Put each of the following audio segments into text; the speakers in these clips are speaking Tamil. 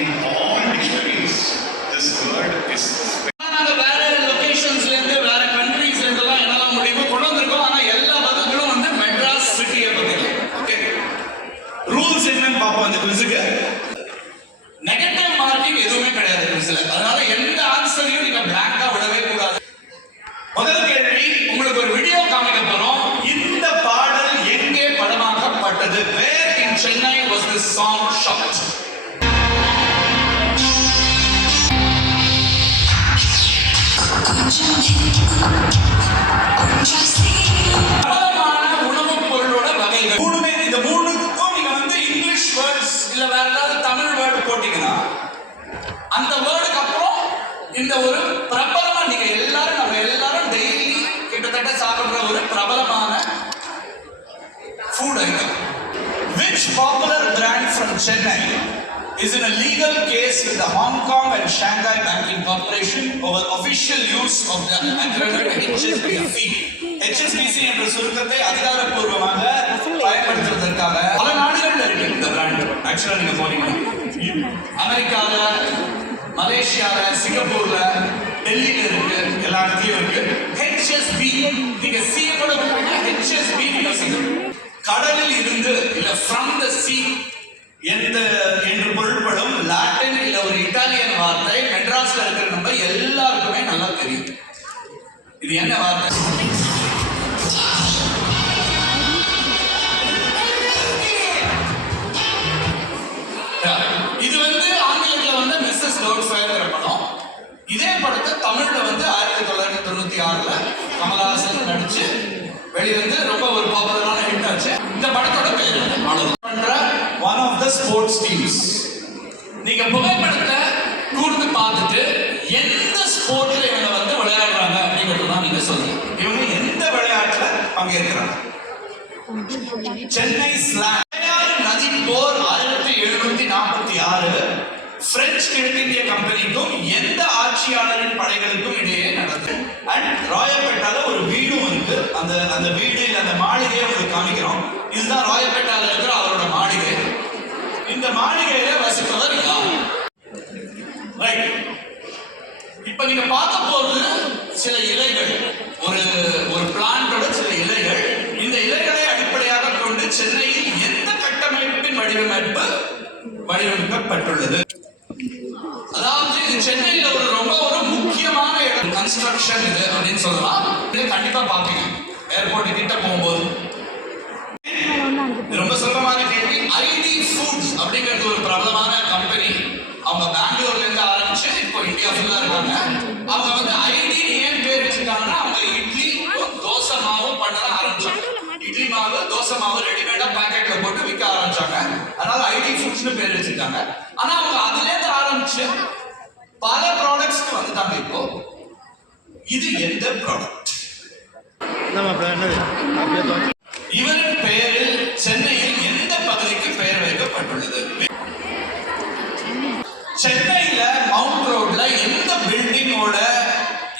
in all dictionaries, this word is வேற லொகேஷன்ஸ்ல இருந்து வேற கண்ட்ரீஸ்ல இருந்து எல்லாம் என்னெல்லாம் முடியுமோ கொண்டு வந்திருக்கோம். ஆனா எல்லா பதில்களும் வந்து மெட்ராஸ் சிட்டியை பத்தி. ஓகே, ரூல்ஸ் என்னன்னு பார்ப்போம். இந்த குவிஸுக்கு நெகட்டிவ் மார்க்கிங் எதுவுமே கிடையாது குவிஸ்ல. அதனால எந்த ஆன்சரையும் நீங்க பிளாங்கா விடவே கூடாது. முதல் கேள்வி, உங்களுக்கு ஒரு வீடியோ காமிக்க போறோம். இந்த பாடல் எங்கே படமாக்கப்பட்டது? Where in Chennai was this song shot? பிரபலமான உணவுப் பொருளோட வகைகள் மூணுமே. இந்த மூணுக்கும் நீங்க வந்து இங்கிலீஷ் வேர்ட்ஸ் இல்ல வேற ஏதாவது தமிழ் வேர்டு போட்டீங்கன்னா அந்த வேர்டுக்கு அப்புறம் இந்த ஒரு பிரபலமா நீங்க எல்லாரும் நம்ம எல்லாரும் டெய்லி கிட்டத்தட்ட சாப்பிடுற ஒரு பிரபலமான food item. Which popular brand from Chennai is in a legal case with the Hong Kong and Shanghai Banking Corporation over official use of the acronym HSBC. HSBC என்ற சுருக்கத்தை அதிகாரப்பூர்வமாக பயன்படுத்துவதற்காக பல நாடுகளில் இருக்கு இந்த பிராண்ட். ஆக்சுவலா நீங்க போனீங்க அமெரிக்கால, மலேசியால, சிங்கப்பூர்ல, டெல்லியில இருக்கு, எல்லா இடத்துலயும் இருக்கு. HSB நீங்க C கூட HSB நீங்க கடலில் இருந்து இல்ல ஃப்ரம் த சி என்று பொருள்படும் லாட்டின் இல்ல ஒரு இட்டாலியன் வார்த்தை. மெட்ராஸ்ல இருக்கிற நம்ம எல்லாருக்குமே நல்லா தெரியும். இது என்ன வார்த்தை? இது வந்து ஆங்கிலத்துல வந்து மிஸ்ஸஸ் டவுட்ஃபயர்ங்கிற படம். இதே படத்தை தமிழ்ல வந்து 1996ல கமலஹாசன் நடிச்சு வெளிவந்து ரொம்ப ஒரு பாப்புலரான ஹிட் ஆச்சு. இந்த படத்தோட பேர் பண்ற one of the sports teams. நீங்க புகைப்படத்தை கூர்ந்து பார்த்துட்டு எந்த ஸ்போர்ட்ல இவங்க வந்து விளையாடுறாங்க அப்படிங்கிறது தான் நீங்க சொல்லுங்க. இவங்க எந்த விளையாட்டுல பங்கேற்கிறாங்க? சென்னை ஸ்லாம். நதி போர் 1746 பிரெஞ்சு கிழக்கிந்திய கம்பெனிக்கும் எந்த ஆட்சியாளரின் படைகளுக்கும் இடையே நடந்தது. அண்ட் ராயப்பேட்டால ஒரு வீடும் இருக்கு. அந்த வீடு அந்த மாளிகையை உங்களுக்கு காமிக்கிறோம். இதுதான் ராயப்பேட்டால இருக்கிற அவரோட மாளிகை. இந்த மாளிகையில வசிப்பவர் யார்? ரைட். இப்ப நீங்க பார்க்க போறது சில இலைகள், ஒரு பிளான்டோட சில இலைகள். இந்த இலைகளை அடிப்படையாக கொண்டு சென்னையில் எந்த கட்டமைப்பின் வடிவமைக்கப்பட்டுள்ளது? அதாவது இது சென்னையில ரொம்ப முக்கியமான இடம். கன்ஸ்ட்ரக்ஷன் இது அப்படின்னு சொல்லலாம். இது கண்டிப்பா பாப்பீங்க ஏர்போர்ட் கிட்ட போகும்போது. ரொம்ப சுலபமான கேள்வி. ஐடி ஃபுட்ஸ் அப்படிங்கிறது ஒரு பிரபலமான கம்பெனி. அவங்க பெங்களூர்ல இருந்து ஆரம்பிச்சு இப்போ இந்தியா ஃபுல்லா இருக்காங்க. அவங்க வந்து ஐடி ஏன் பேர் வச்சிருக்காங்கன்னா அவங்க இட்லி தோசை மாவு பண்ண ஆரம்பிச்சாங்க. இட்லி மாவு தோசை மாவு ரெடிமேடா பாக்கெட்ல போட்டு விற்க ஆரம்பிச்சாங்க. அதனால ஐடி ஃபுட்ஸ்னு பேர் வச்சிருக்காங்க. ஆனா அவங்க அதுல இருந்து ஆரம்பிச்சு பல ப்ராடக்ட்ஸ்க்கு வந்துட்டாங்க. இப்போ இது எந்த ப்ராடக்ட்? இவரின் பெயரில் சென்னையில் எந்த பகுதிக்கு பெயர் வைக்கப்பட்டுள்ளது? சென்னையில மவுண்ட் ரோட்ல எந்த பில்டிங்கோட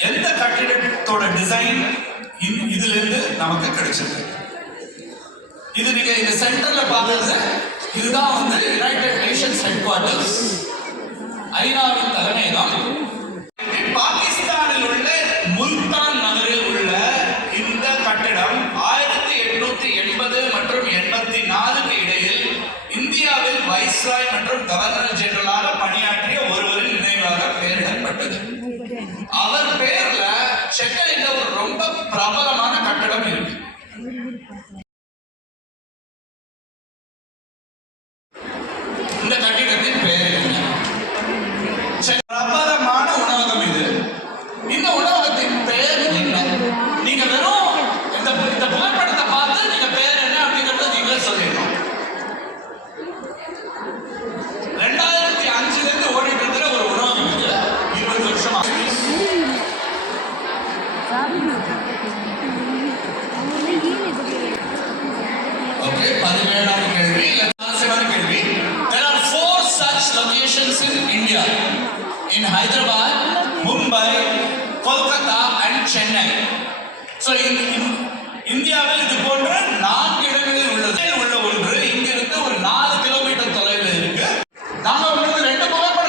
எந்த கட்டிடத்தோட டிசைன் இதுல இருந்து நமக்கு கிடைச்சிருக்கு? இது நீங்க இந்த சென்டர்ல பார்த்தது இதுதான் வந்து யுனைடெட் நேஷன்ஸ் ஹெட் குவார்ட்டர்ஸ், ஐநாவின் தலைமையகம். பாகிஸ்தானில் உள்ள முல்தான் நகரில் உள்ள இந்த கட்டிடம் 1880 மற்றும் 84க்கு இடையில் இந்தியாவில் வைஸ்ராய் மற்றும் கவர்னர் ஜெனரலாக பணியாற்றிய ஒருவரின் நினைவாக பெயரிடப்பட்டது. அவர் பெயர்ல சென்னையில ஒரு ரொம்ப பிரபலமான கட்டடம் இருக்கு. இந்த கட்டிடத்தின் பெயர் என்ன? பிரபலமான உணவகம் இது. இந்த உணவகத்தின் பெயர் என்ன? நீங்க வெறும் இந்த புகைப்படத்தை பார்த்து நீங்க பெயர் என்ன அப்படிங்கறத நீங்களே சொல்லிடணும். 2005ல இருந்து ஓடிட்டு இருக்கிற ஒரு உணவகம் இது. 20 வருஷமா. ஓகே, 17வது கேள்வி. கேள்வி. There are 4 such locations in India. In Hyderabad, Mumbai, Kolkata and Chennai. So இந்தியாவில் இது போன்ற 4 இடங்களில் உள்ள ஒன்று இங்கிருந்து ஒரு 4 கிலோமீட்டர் தொலைவில் இருக்கு. நாம உங்களுக்கு 2 புகைப்படம்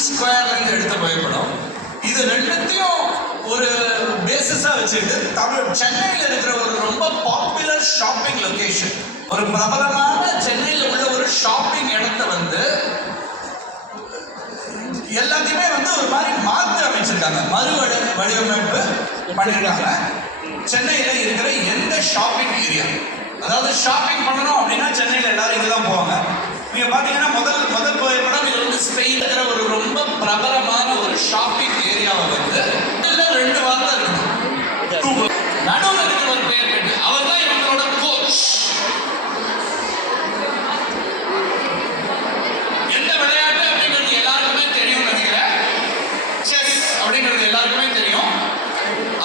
டைம்ஸ் ஸ்கொயர்ல இருந்து எடுத்த புகைப்படம். இது ரெண்டுத்தையும் ஒரு பேசிஸா வச்சுட்டு சென்னையில் இருக்கிற ஒரு ரொம்ப பாப்புலர் ஷாப்பிங் லொகேஷன், ஒரு பிரபலமான சென்னையில் உள்ள ஒரு ஷாப்பிங் இடத்தை வந்து எல்லாத்தையுமே வந்து ஒரு மாதிரி மாற்றி அமைச்சிருக்காங்க, வடிவமைப்பு பண்ணியிருக்காங்க. சென்னையில் இருக்கிற எந்த ஷாப்பிங் ஏரியா, அதாவது ஷாப்பிங் பண்ணணும் அப்படின்னா சென்னையில் எல்லாரும் இங்கே தான் போவாங்க. நீங்க பாத்தீங்கன்னா முதல் புகைப்படம் இது வந்து ஸ்பெயின் இருக்கிற ஒரு ரொம்ப பிரபலமான ஒரு ஷாப்பிங் ஏரியாவை வந்து ரெண்டு வார்த்தை இருக்கு, நடுவில் இருக்கிற ஒரு பெயர் கேட்டு அவர் தான் இவங்களோட கோச். எந்த விளையாட்டு அப்படிங்கிறது எல்லாருக்குமே தெரியும் நினைக்கிறேன், செஸ் அப்படிங்கிறது எல்லாருக்குமே தெரியும்.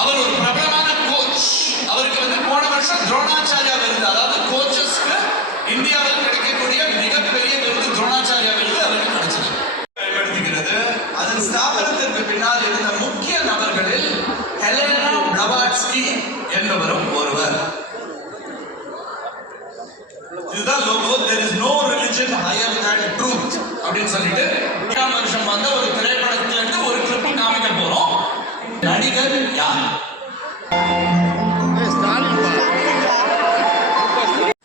அவர் ஒரு பிரபலமான கோச். அவருக்கு வந்து போன வருஷம் துரோணாச்சாரியா விருது, அதாவது கோச்சஸ்க்கு இந்தியாவில் கிடைக்கக்கூடிய மிகப்பெரிய விருது துரோணாச்சாரியா விருது அவருக்கு கிடைச்சது. பயன்படுத்துகிறது. அதன் ஸ்தாபனத்திற்கு பின்னால் இருந்த முக்கிய நபர்களில் ஹெலனா பிளவாட்ஸ்கி என்பவரும் ஒருவர். இதுதான் logo. There is no religion higher than truth அப்படின்னு சொல்லிட்டு வருஷம் வந்த ஒரு திரைப்படத்துல இருந்து ஒரு கிளிப் காமிக்க போறோம். நடிகர் யார்?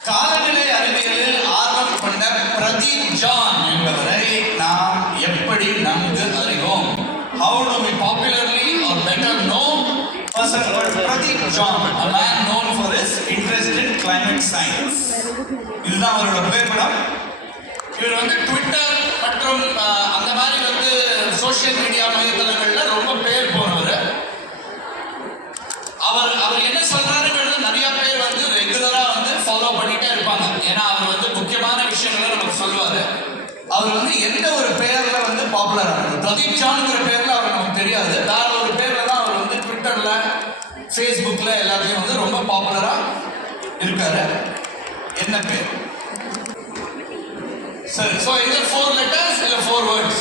காலநிலை அறிவியலில் ஆர்வம் கொண்ட பிரதீப் ஜான் என்பவரை நாம் எப்படி நன்கு அறிவோம்? How do we popularly or better know person called Pradeep John, a man known for his interest in climate science. இதுதான் அவரோட புகைப்படம். இவர் வந்து ட்விட்டர் மற்றும் அந்த மாதிரி வந்து சோசியல் மீடியா மையத்தளங்கள்ல ரொம்ப பேர் போனவர். அவர் என்ன சொல்றாருங்கிறது நிறைய பேர் வந்து ரெகுலரா வந்து ஃபாலோ பண்ணிட்டே இருப்பாங்க. ஏன்னா அவர் வந்து முக்கியமான விஷயங்களை நமக்கு சொல்லுவாரு. அவர் வந்து எந்த ஒரு பெயர்ல வந்து பாப்புலர் ஆனார்? பிரதீப் ஜான்ங்கிற பேர்ல அவர் நமக்கு தெரியாது, வேற ஒரு பேர்ல தான் அவர் வந்து ட்விட்டர்ல ஃபேஸ்புக்ல எல்லாத்தையும் வந்து ரொம்ப பாப்புலரா இருக்காரு. என்ன பேர்? சரி, ஸோ இது 4 letters இல்ல 4 words?